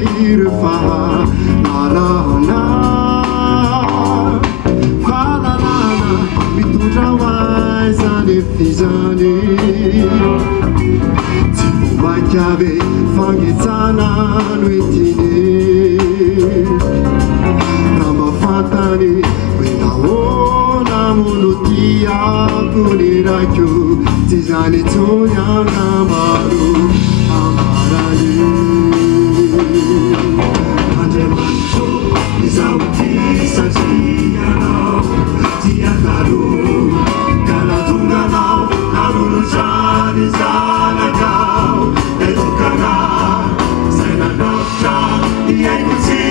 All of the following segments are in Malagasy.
rehefa lalana fahalalana mitondra ho aizany fizany tsy vomaika ave fangetsana no etiny raha mafantany hoe nahoana mono tiako ny raiko tsy zany tsony anamaro amarany Andriamanitro izaho ty satria tiakaro kalatonganao nanolotrany zanakao etokana zay nanavitra iaiko tsy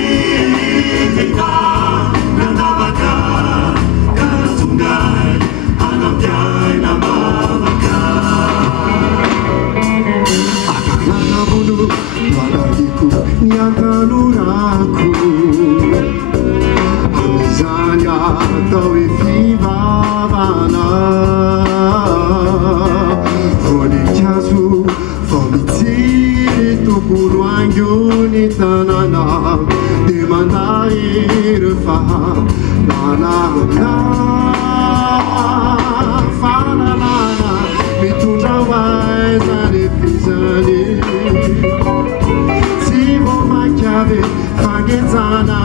hita nanavaka kalatongay anampiaina mavaka akalana mono manariko niantanorako amizany atao hoe fivavana voninkazo vao mitsiry tokono angony tanana de mandahiry fa manarana fahalalana mitondra ho aizany fizany tsy vomaika ave fangetsana